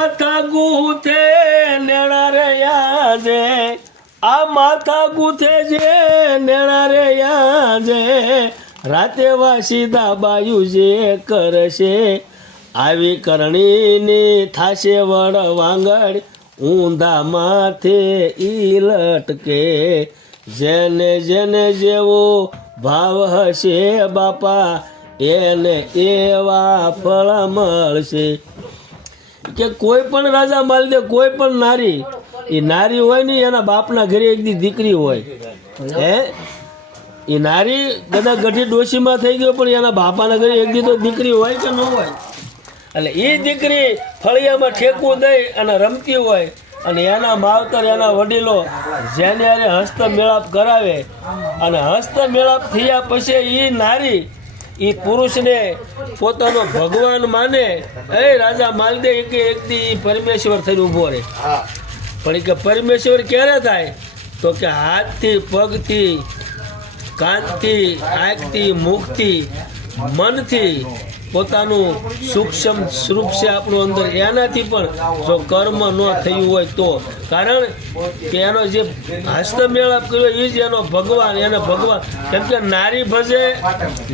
માથા ગુથે નેણા રે યાજે આ માથા ગુથે જે નેણા રે યાજે રાતે વાસીદા બાયુ જે કરશે આવી કરણીની થાશે વડ વાંગડ ઊંધા માથે ઈ લટકે જેને જેને જેવો ભાવ હશે બાપા એને એવા ફળ મળશે કે કોઈ પણ રાજા માલદે કોઈ પણ નારી એ નારી હોય ને એના બાપના ઘરે એક દી દીકરી હોય હે એ નારી કદાચ ગઢી ડોશીમાં થઈ ગયો પણ એના બાપાના ઘરે એક દી તો દીકરી હોય કે ન હોય એટલે એ દીકરી ફળિયામાં ઠેકવું દઈ અને રમતી હોય અને એના માવતર એના વડીલો જેને હસ્ત મેળાપ કરાવે અને હસ્ત મેળાપ થયા પછી એ નારી એ પુરુષને પોતાનો ભગવાન માને એ રાજા માલદે એક દી પરમેશ્વર થઈને ઊભો રહે પણ કે પરમેશ્વર ક્યારે થાય તો કે હાથથી પગથી કાનથી આંખથી મુખથી મનથી પોતાનું સૂક્ષ્મ સ્વરૂપ છે આપણું અંદર એનાથી પણ જો કર્મ ન થયું હોય તો કારણ કે એનો જે હસ્તમેળાપ કર્યો એ જ એનો ભગવાન એને ભગવાન કેમ કે નારી ભજે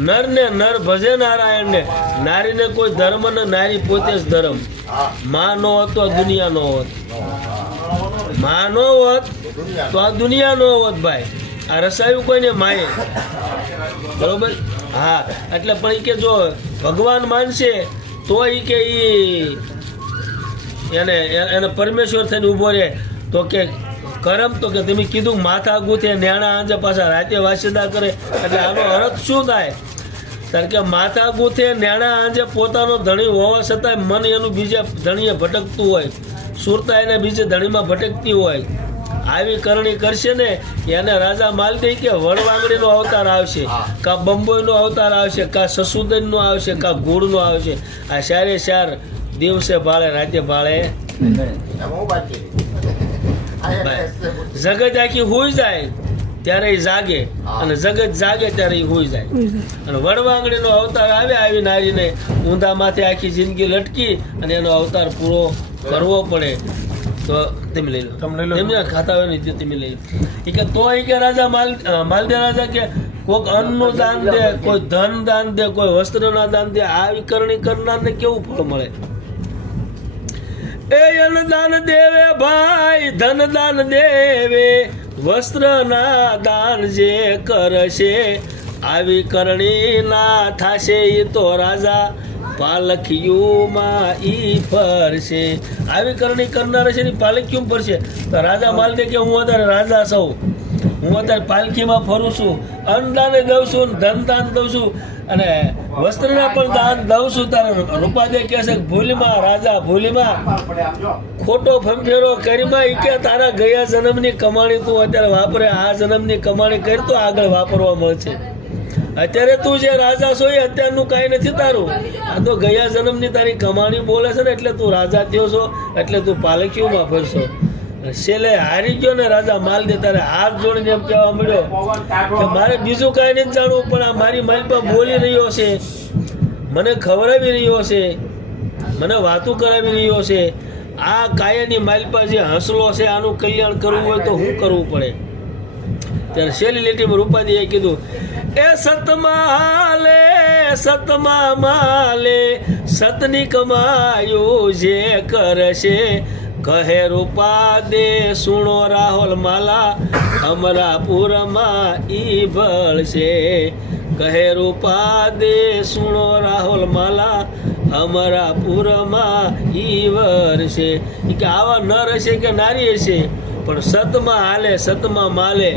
નરને નર ભજે નારાયણને નારીને કોઈ ધર્મ ને નારી પોતે જ ધર્મ માં નો હોત તો આ દુનિયા નો હોત માં નો હોત તો આ દુનિયા નો હોત ભાઈ આ રસાયું કોઈને માએ બરોબર હા એટલે પણ કે જો ભગવાન માનશે તો કે એને પરમેશ્વર થઈને ઊભો રહે તો કે કરમ તો કે તમે કીધું માથા ગુથે નેણા આંજે પાછા રાતે વાસીદા કરે એટલે આનો અર્થ શું થાય કારણ કે માથા ગુથે નેણા આંજે પોતાનો ધણી હોવા છતાંય મન એનું બીજા ધણીએ ભટકતું હોય સુરતા એને બીજે ધણીમાં ભટકતી હોય આવી કરણી કરશે ને એને રાજા માલદે કે વડવાંગડીનો અવતાર આવશે કા બંબોઈનો અવતાર આવશે કા સસુદનનો આવશે કા ગુડનો આવશે આ ચારે ચાર દિવસે ભાળે રાતે ભાળે જગત આખી હોઈ જાય ત્યારે એ જાગે અને જગત જાગે ત્યારે એ હોઈ જાય અને વડવાંગડીનો અવતાર આવે આવી નારીને ઊંધા માથે આખી જિંદગી લટકી અને એનો અવતાર પૂરો કરવો પડે તો તમે લઈ લો તેમને ખાતા હોય ને તમે લઈ લો એ કે તો એ કે રાજા માલદે રાજા કે કોઈક અન્નનું દાન દે કોઈ ધન દાન દે કોઈ વસ્ત્રના દાન દે આવી કરણી કરનારને કેવું ફળ મળે એ અન્નદાન દેવે ભાઈ ધન દાન દેવે વસ્ત્રના દાન જે કરશે આવી કરણી ના થાશે એ તો રાજા પાલખીઓમાં ઈ ફરશે આવી કરણી કરનાર છે પાલખીઓમાં ફરશે તો રાજા માલદે કે હું અત્યારે રાજા છું હું અત્યારે પાલખીમાં ફરું છું અન્નદાને દઉં છું ધન દાન દઉં છું અને વસ્ત્રના પણ દાન દઉં છું તારે રૂપાદે કહે છે ભૂલીમાં રાજા ભૂલીમાં ખોટો ફંફેરો કરીમાં એ કે તારા ગયા જન્મની કમાણી તું અત્યારે વાપરે આ જન્મની કમાણી કરી તો આગળ વાપરવા મળશે અત્યારે તું જે રાજા છો એ અત્યારનું કાંઈ નથી તારું આ તો ગયા જન્મની તારી કમાણી બોલે છે ને એટલે તું રાજા થયો છો એટલે તું પાલખીઓમાં ફરશો છેલ્લે હારી ગયો ને રાજા માલદે તારે હાથ જોડીને એમ કહેવા મળ્યો કે મારે બીજું કાંઈ નથી જાણવું પણ આ મારી માલપા બોલી રહ્યો છે મને ખવડાવી રહ્યો છે મને વાતું કરાવી રહ્યો છે આ કાયાની માલપા જે હસલો છે આનું કલ્યાણ કરવું હોય તો શું કરવું પડે ત્યારે છેલ્લી લીટીમાં રૂપાદીએ કીધું એ સતમા માલે સતની કમાયું જે કરશે કહે રૂપા દે સુણો રાહુલ માલા અમરાપુરમાં ઈ ભળશે કહે રૂપા દે સુણો રાહુલ માલા અમરાપુરમાં ઈ વરશે કે આવા નર હશે કે નારી હશે પણ સતમાં હાલે સતમાં માલે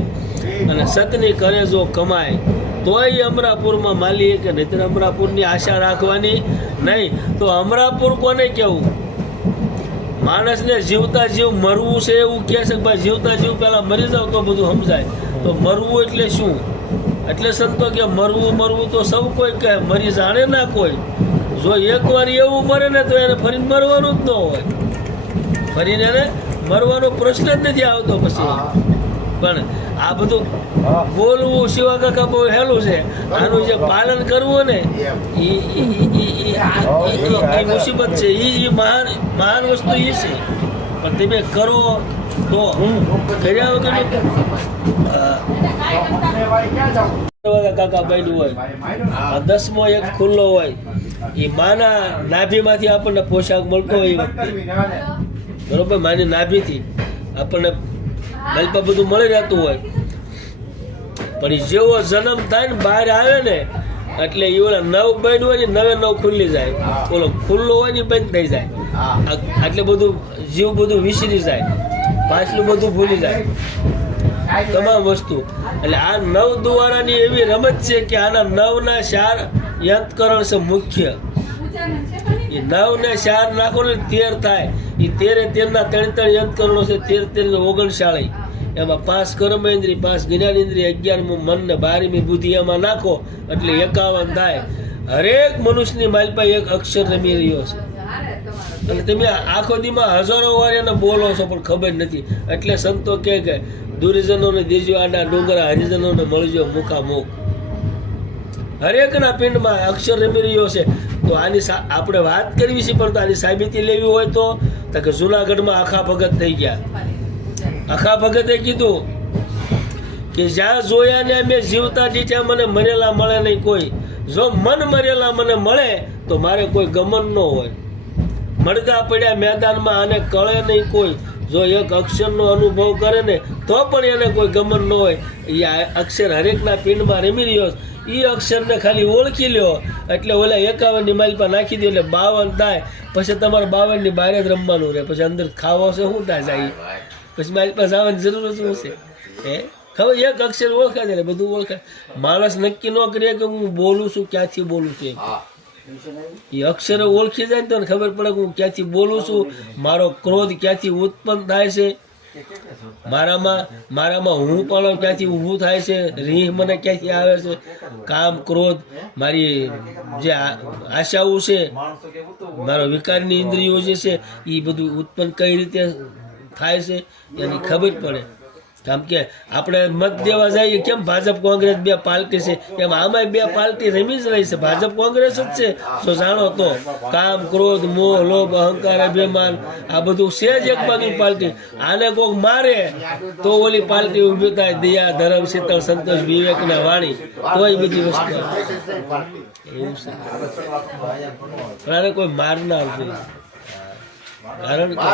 અને સતની કરે જો કમાય તોય અમરાપુરમાં માલીએ કે નહીં અમરાપુરની આશા રાખવાની નહીં તો અમરાપુર કોને કેવું માણસને જીવતા જીવ મરવું છે એવું કહે છે ભાઈ જીવતા જીવ પહેલાં મરી જાવ તો બધું સમજાય તો મરવું એટલે શું એટલે સંતો કે મરવું તો સૌ કોઈ કહે મરી જાણે ના કોઈ જો એકવાર એવું મરે ને તો એને ફરીને મરવાનું જ ન હોય ફરીને એને મરવાનો પ્રશ્ન જ નથી આવતો પછી પણ આ બધું બોલવું શિવા કાકા બહુ હેલું છે, આનું જે પાલન કરવું ને એ મુસીબત છે. એ મહાન વસ્તુ એ છે, પણ તમે કરો તો કર્યા વગર કાકા બાયડું હોય, 10મો એક ખુલ્લો હોય, એ માના નાભીમાંથી આપણને પોશાક મળતો હોય એ વખતે, બરોબર, માની નાભીથી આપણને માલપા બધું મળી રહેતું હોય. પણ એ જેવો જન્મ થાય ને બહાર આવે ને એટલે એ ઓલા 9 બંધ હોય ને 9 ખુલ્લી જાય, ઓલો ખુલ્લો હોય ને બંધ થઈ જાય, એટલે બધું જીવ બધું વિસરી જાય, પાછલું બધું ભૂલી જાય તમામ વસ્તુ. એટલે આ 9 દ્વારાની એવી રમત છે કે આના 9ના 4 યંત્રકરણ છે મુખ્ય. એ 9 ને 4 નાખો ને 13 થાય. એ 13 3 યંત્રકરણો છે, 13 39. એમાં 5 કર્મેન્દ્રિય, 5 જ્ઞાનેન્દ્રિય, 11મું મન ને 12મી બુદ્ધિ એમાં નાખો એટલે 51 થાય. હરેક મનુષ્યની માલપા એક અક્ષર રમી રહ્યો છે. અને તમે આખો દીમાં હજારો વાર એને બોલો છો પણ ખબર નથી. એટલે સંતો કે દુર્જનોને દેજો આડા ડુંગરા, હરિજનોને મળજો મુખામુખ. હરેકના પિંડમાં અક્ષર રમી રહ્યો છે. તો આની આપણે વાત કરવી છે, પણ આની સાબિતી લેવી હોય તો કે જુનાગઢમાં આખા ભગત થઈ ગયા. આખા ભગતે કીધું કે જ્યાં જોયા ને મેં જીવતા દીઠ્યા, મને મરેલા મળે નહીં કોઈ. જો મન મરેલા મને મળે તો મારે કોઈ ગમન ન હોય. મળતા પડ્યા મેદાનમાં આને કળે નહીં કોઈ. જો એક અક્ષરનો અનુભવ કરે ને તો પણ એને કોઈ ગમન ન હોય. એ અક્ષર હરેકના પિંડમાં રમી રહ્યો. એ અક્ષરને ખાલી ઓળખી લ્યો એટલે ઓલા 51ની માલપા નાખી દો એટલે 52 થાય. પછી તમારે 52ની બહાર જ રમવાનું રહે. પછી અંદર ખાવો છે શું થાય જાય, પછી માલપા જવાની જરૂર શું છે? ખબર, એક અક્ષર ઓળખાય એટલે બધું ઓળખાય. માણસ નક્કી ન કરીએ કે હું બોલું છું, ક્યાંથી બોલું છું. એ અક્ષરો ઓળખી જાય ને તો ખબર પડે કે હું ક્યાંથી બોલું છું, મારો ક્રોધ ક્યાંથી ઉત્પન્ન થાય છે, મારામાં હું પણ ક્યાંથી ઊભું થાય છે, રીહ મને ક્યાંથી આવે છે, કામ ક્રોધ મારી જે આશાઓ છે, મારો વિકારની ઇન્દ્રિયો જે છે એ બધું ઉત્પન્ન કઈ રીતે થાય છે એની ખબર પડે. કેમ કે આપણે મત દેવા જઈએ, કેમ ભાજપ કોંગ્રેસ 2 પાર્ટી છે, એમ આમાં 2 પાર્ટી રમી જ રહી છે. ભાજપ કોંગ્રેસ જ છે. તો જાણો તો કામ ક્રોધ મોહ લોભ અહંકાર અભિમાન આ બધું છે જ એક બાજુ પાર્ટી. આને કોક મારે તો ઓલી પાર્ટી ઊભી થાય, દયા ધર્મ શીતળ સંતોષ વિવેક ને વાણી, તો એ બધી વસ્તુ એવું છે. પણ આને કોઈ મારનાર જોઈએ, કારણ કે